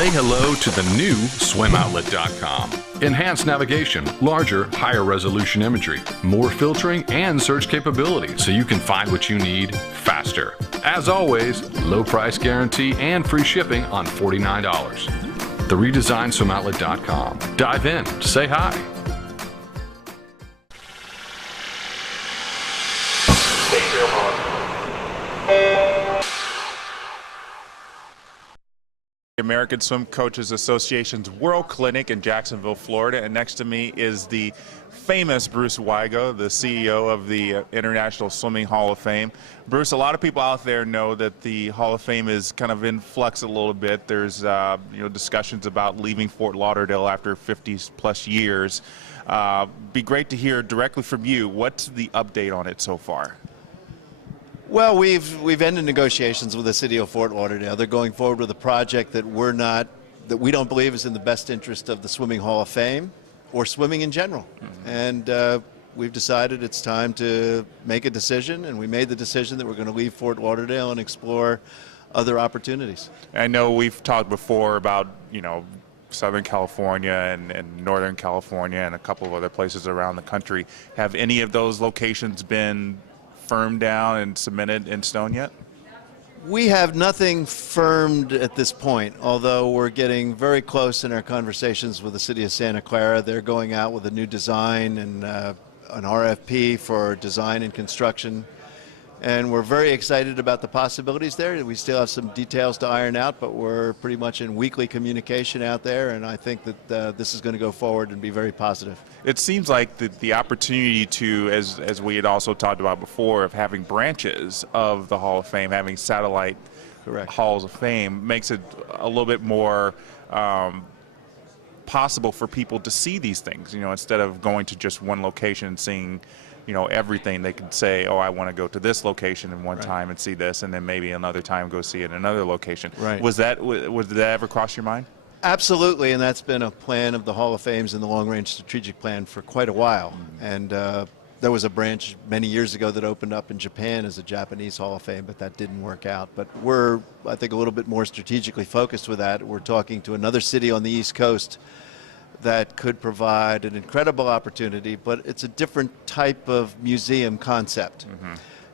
Say hello to the new SwimOutlet.com. Enhanced navigation, larger, higher resolution imagery, more filtering and search capability so you can find what you need faster. As always, low price guarantee and free shipping on $49. The redesigned SwimOutlet.com. Dive in, say hi. American Swim Coaches Association's World Clinic in Jacksonville, Florida, and next to me is the famous Bruce Wigo, the CEO of the International Swimming Hall of Fame. Bruce, a lot of people out there know that the Hall of Fame is kind of in flux a little bit. There's discussions about leaving Fort Lauderdale after 50-plus years. Be great to hear directly from you. What's the update on it so far? Well, we've ended negotiations with the city of Fort Lauderdale. They're going forward with a project that we don't believe is in the best interest of the Swimming Hall of Fame or swimming in general. Mm-hmm. And we've decided it's time to make a decision, and we made the decision that we're going to leave Fort Lauderdale and explore other opportunities. I know we've talked before about, Southern California and Northern California and a couple of other places around the country. Have any of those locations been firmed down and cemented in stone yet? We have nothing firmed at this point, although we're getting very close in our conversations with the city of Santa Clara. They're going out with a new design and an RFP for design and construction. And we're very excited about the possibilities there. We still have some details to iron out, but we're pretty much in weekly communication out there, and I think that this is going to go forward and be very positive. It seems like the opportunity to, as we had also talked about before, of having branches of the Hall of Fame, having satellite Correct. Halls of Fame, makes it a little bit more possible for people to see these things, instead of going to just one location and seeing everything. They can say, oh, I want to go to this location in one Right. time and see this, and then maybe another time go see it in another location. Right. Did that ever cross your mind? Absolutely, and that's been a plan of the Hall of Fame's in the long-range strategic plan for quite a while. Mm-hmm. And there was a branch many years ago that opened up in Japan as a Japanese Hall of Fame, but that didn't work out. But we're, I think, a little bit more strategically focused with that. We're talking to another city on the East Coast that could provide an incredible opportunity, but it's a different type of museum concept. Mm-hmm.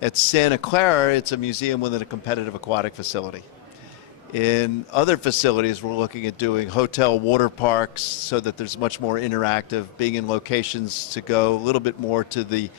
At Santa Clara, it's a museum within a competitive aquatic facility. In other facilities, we're looking at doing hotel water parks so that there's much more interactive, being in locations to go a little bit more to the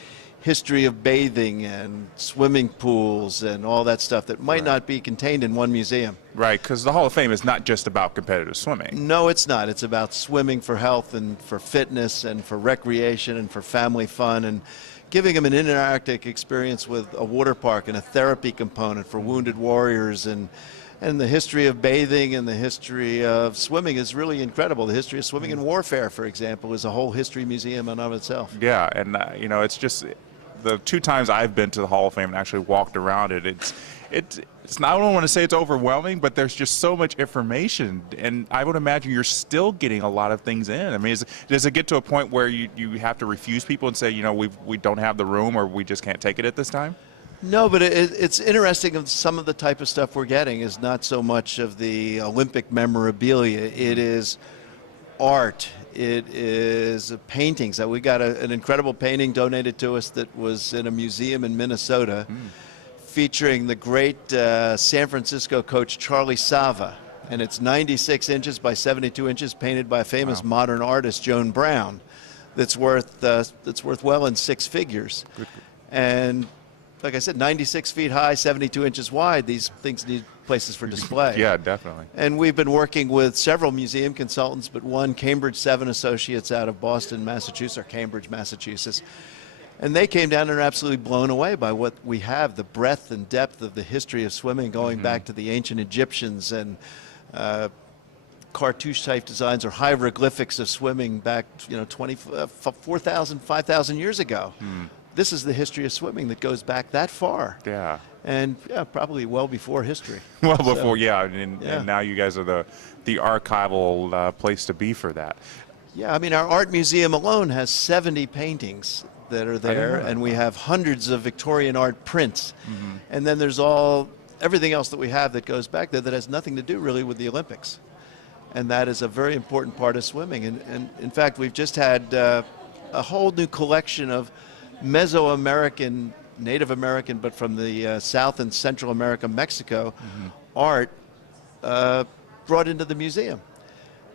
history of bathing and swimming pools and all that stuff that might not be contained in one museum. Right, because the Hall of Fame is not just about competitive swimming. No, it's not. It's about swimming for health and for fitness and for recreation and for family fun, and giving them an interactive experience with a water park and a therapy component for wounded warriors. And the history of bathing and the history of swimming is really incredible. The history of swimming in warfare, for example, is a whole history museum in and of itself. Yeah, and it's just the two times I've been to the Hall of Fame and actually walked around it, it's not, I don't want to say it's overwhelming, but there's just so much information, and I would imagine you're still getting a lot of things in. I mean, does it get to a point where you have to refuse people and say, we don't have the room or we just can't take it at this time? No, but it's interesting of some of the type of stuff we're getting is not so much of the Olympic memorabilia. It is art. It is paintings. We got an incredible painting donated to us that was in a museum in Minnesota featuring the great San Francisco coach Charlie Sava. And it's 96 inches by 72 inches, painted by a famous modern artist, Joan Brown, that's worth well in six figures. Good. And like I said, 96 feet high, 72 inches wide. These things need places for display. Yeah, definitely. And we've been working with several museum consultants, but one, Cambridge 7 Associates out of Boston, Massachusetts, or Cambridge, Massachusetts. And they came down and are absolutely blown away by what we have, the breadth and depth of the history of swimming going back to the ancient Egyptians and cartouche-type designs or hieroglyphics of swimming back 4,000, 5,000 years ago. This is the history of swimming that goes back that far. Yeah. And probably well before history. Well before, and now you guys are the archival place to be for that. Yeah, I mean, our art museum alone has 70 paintings that are there, and we have hundreds of Victorian art prints. And then there's everything else that we have that goes back there that has nothing to do really with the Olympics. and that is a very important part of swimming. And in fact, we've just had a whole new collection of Mesoamerican, Native American, but from the South and Central America, Mexico, art brought into the museum.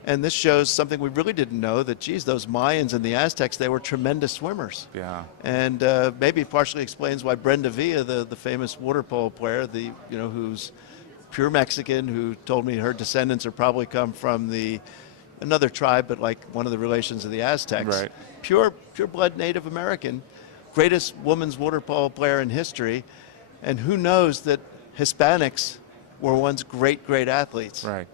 And this shows something we really didn't know, that, geez, those Mayans and the Aztecs, they were tremendous swimmers. Yeah. And maybe it partially explains why Brenda Villa, the famous water polo player, who's pure Mexican, who told me her descendants are probably come from another tribe, but like one of the relations of the Aztecs. Right. Pure blood Native American, greatest women's water polo player in history. And who knows that Hispanics were once great athletes. Right.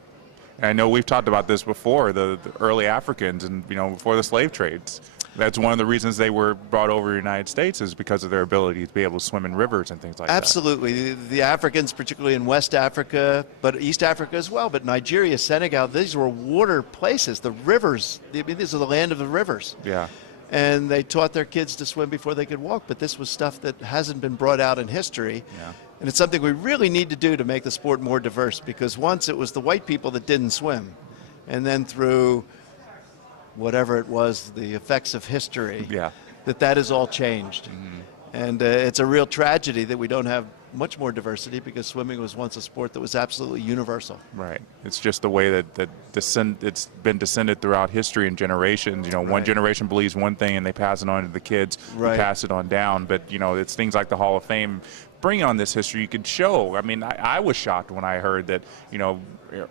I know we've talked about this before, the early Africans and, before the slave trades. That's one of the reasons they were brought over to the United States, is because of their ability to be able to swim in rivers and things like that. Absolutely. The Africans, particularly in West Africa, but East Africa as well, but Nigeria, Senegal, these were water places, the rivers. I mean, these are the land of the rivers. Yeah. And they taught their kids to swim before they could walk, but this was stuff that hasn't been brought out in history. Yeah. And it's something we really need to do to make the sport more diverse, because once it was the white people that didn't swim, and then through whatever it was, the effects of history, that has all changed. And it's a real tragedy that we don't have much more diversity, because swimming was once a sport that was absolutely universal. Right. It's just the way that it's been descended throughout history and generations. One generation believes one thing and they pass it on to the kids, who pass it on down. But, it's things like the Hall of Fame bring on this history. You could show. I mean, I was shocked when I heard that,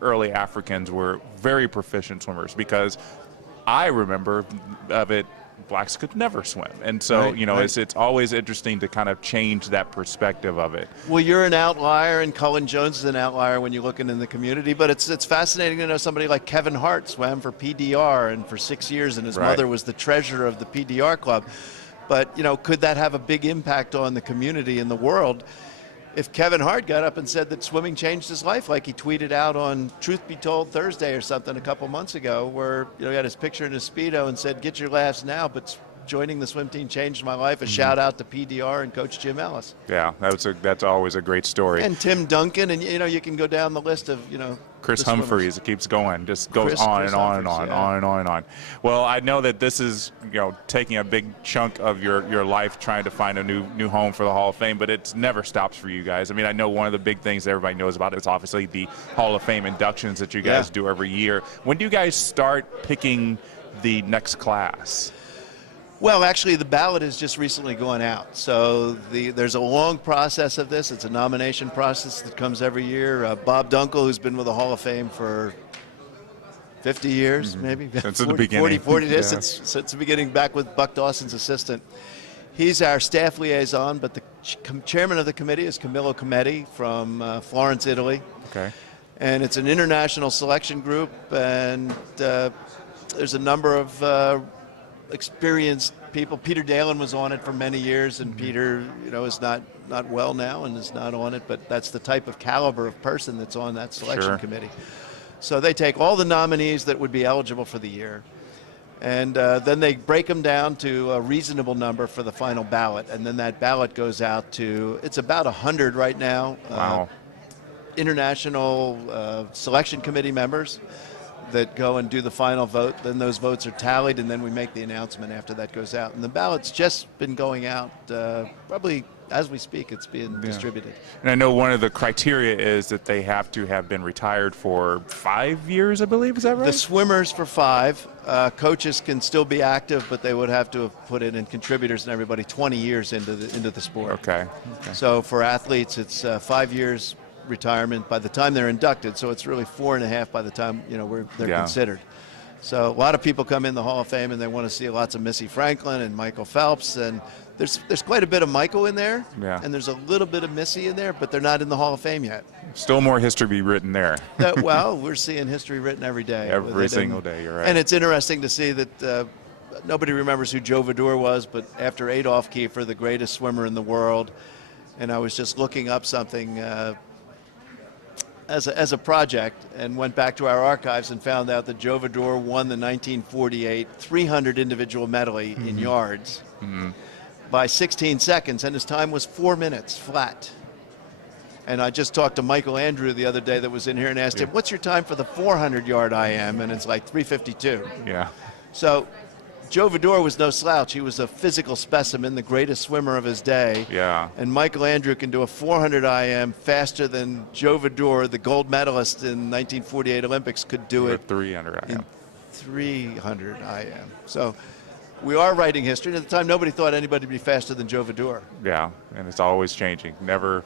early Africans were very proficient swimmers, because I remember of it, blacks could never swim. And so, it's always interesting to kind of change that perspective of it. Well, you're an outlier, and Cullen Jones is an outlier when you're looking in the community, but it's fascinating to know somebody like Kevin Hart swam for PDR and for 6 years, and his mother was the treasurer of the PDR club. But, could that have a big impact on the community and the world? If Kevin Hart got up and said that swimming changed his life, like he tweeted out on Truth Be Told Thursday or something a couple months ago, where he had his picture in his Speedo and said, "Get your laughs now, but joining the swim team changed my life." A shout out to PDR and Coach Jim Ellis. Yeah, that's always a great story. And Tim Duncan, and you can go down the list of Chris Humphreys. It keeps going, just goes on and on and on, on and on and on. Well, I know that this is taking a big chunk of your life trying to find a new home for the Hall of Fame, but it never stops for you guys. I mean, I know one of the big things that everybody knows about is obviously the Hall of Fame inductions that you guys do every year. When do you guys start picking the next class? Well, actually, the ballot has just recently gone out. So there's a long process of this. It's a nomination process that comes every year. Bob Dunkel, who's been with the Hall of Fame for 50 years, maybe. Since the beginning. 40 years, since the beginning, back with Buck Dawson's assistant. He's our staff liaison, but the chairman of the committee is Camillo Cometti from Florence, Italy. Okay. And it's an international selection group, and there's a number of experienced people. Peter Dalen was on it for many years, and Peter, is not well now and is not on it, but that's the type of caliber of person that's on that selection committee. So they take all the nominees that would be eligible for the year, and then they break them down to a reasonable number for the final ballot, and then that ballot goes out to, it's about 100 right now. Wow. International selection committee members that go and do the final vote. Then those votes are tallied, and then we make the announcement after that goes out. And the ballot's just been going out, probably as we speak, it's being distributed. And I know one of the criteria is that they have to have been retired for 5 years, I believe. Is that right? The swimmers for 5. Coaches can still be active, but they would have to have put in, and contributors and everybody, 20 years into the sport. Okay. So for athletes, it's 5 years retirement by the time they're inducted, so it's really 4.5 by the time they're considered. So a lot of people come in the Hall of Fame and they want to see lots of Missy Franklin and Michael Phelps, and there's quite a bit of Michael in there, and there's a little bit of Missy in there, but they're not in the Hall of Fame yet. Still more history to be written there. Well, we're seeing history written every day. Every single day, you're right. And it's interesting to see that nobody remembers who Joe Vidor was, but after Adolf Kiefer, the greatest swimmer in the world, and I was just looking up something as a project, and went back to our archives and found out that Joe Vidor won the 1948 300 individual medley in yards by 16 seconds, and his time was 4 minutes flat. And I just talked to Michael Andrew the other day that was in here and asked him, what's your time for the 400-yard IM? And it's like 3:52. Yeah. So Joe Vidor was no slouch. He was a physical specimen, the greatest swimmer of his day. Yeah. And Michael Andrew can do a 400 IM faster than Joe Vidor, the gold medalist in 1948 Olympics, could do it 300 IM. in 300 IM. So we are writing history. And at the time, nobody thought anybody would be faster than Joe Vidor. Yeah, and it's always changing. Never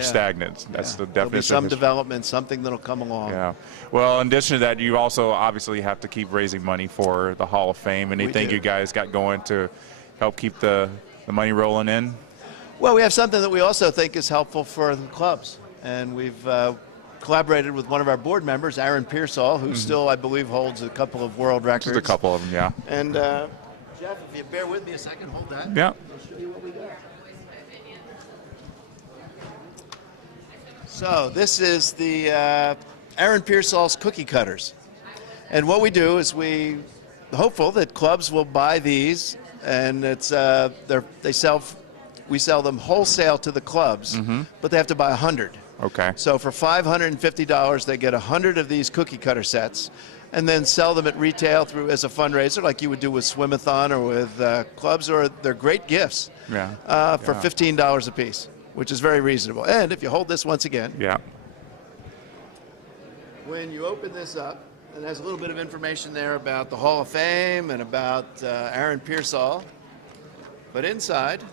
stagnant. That's the There'll be definition. some of history. development, something that'll come along. Yeah. Well, in addition to that, you also obviously have to keep raising money for the Hall of Fame. Anything do. you guys got going to help keep the money rolling in? Well, we have something that we also think is helpful for the clubs. And we've collaborated with one of our board members, Aaron Pearsall, who still, I believe, holds a couple of world records. Just a couple of them, yeah. And Jeff, if you bear with me a second, hold that. Yeah. I'll show you what we got. So this is the Aaron Pearsall's cookie cutters. And what we do is we hopeful that clubs will buy these, and it's we sell them wholesale to the clubs, but they have to buy 100. Okay. So for $550, they get 100 of these cookie cutter sets, and then sell them at retail through as a fundraiser, like you would do with Swimathon or with clubs, or they're great gifts for $15 a piece, which is very reasonable. And if you hold this once again, when you open this up, it has a little bit of information there about the Hall of Fame and about Aaron Pearsall. But inside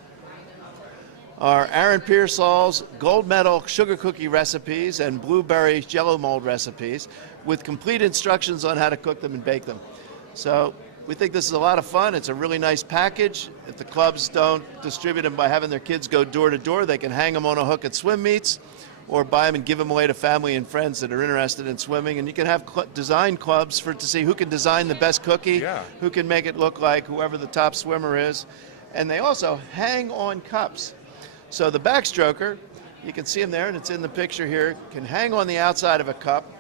are Aaron Pearsall's gold medal sugar cookie recipes and blueberry jello mold recipes with complete instructions on how to cook them and bake them. So we think this is a lot of fun. It's a really nice package. If the clubs don't distribute them by having their kids go door to door, they can hang them on a hook at swim meets or buy them and give them away to family and friends that are interested in swimming. And you can have design clubs to see who can design the best cookie, who can make it look like whoever the top swimmer is. And they also hang on cups. So the backstroker, you can see him there, and it's in the picture here, can hang on the outside of a cup.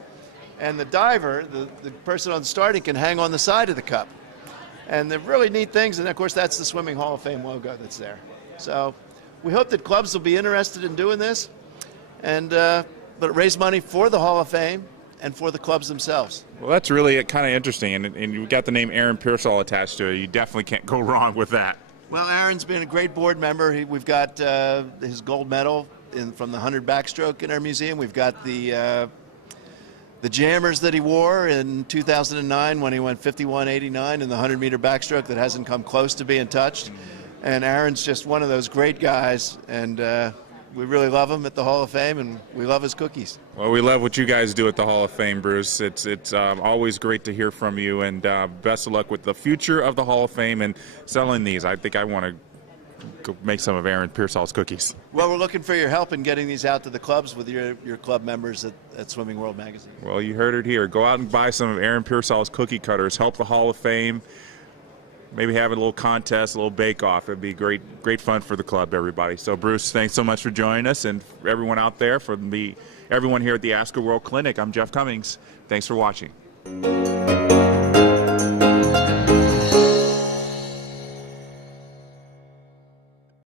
And the diver, the person on starting, can hang on the side of the cup. And they're really neat things, and of course that's the Swimming Hall of Fame logo that's there. So we hope that clubs will be interested in doing this, and but raise money for the Hall of Fame and for the clubs themselves. Well, that's really kind of interesting, and you've got the name Aaron Pearsall attached to it. You definitely can't go wrong with that. Well, Aaron's been a great board member. We've got his gold medal from the 100 backstroke in our museum. We've got the jammers that he wore in 2009 when he went 51.89 in the 100-meter backstroke that hasn't come close to being touched. And Aaron's just one of those great guys, and we really love him at the Hall of Fame, and we love his cookies. Well, we love what you guys do at the Hall of Fame, Bruce. It's always great to hear from you, and best of luck with the future of the Hall of Fame and selling these. I think I want to go make some of Aaron Pearsall's cookies. Well, we're looking for your help in getting these out to the clubs with your club members at Swimming World Magazine. Well, you heard it here. Go out and buy some of Aaron Pearsall's cookie cutters. Help the Hall of Fame. Maybe have a little contest, a little bake-off. It'd be great fun for the club, everybody. So, Bruce, thanks so much for joining us. And for everyone out there, everyone here at the Ask a World Clinic, I'm Jeff Cummings. Thanks for watching.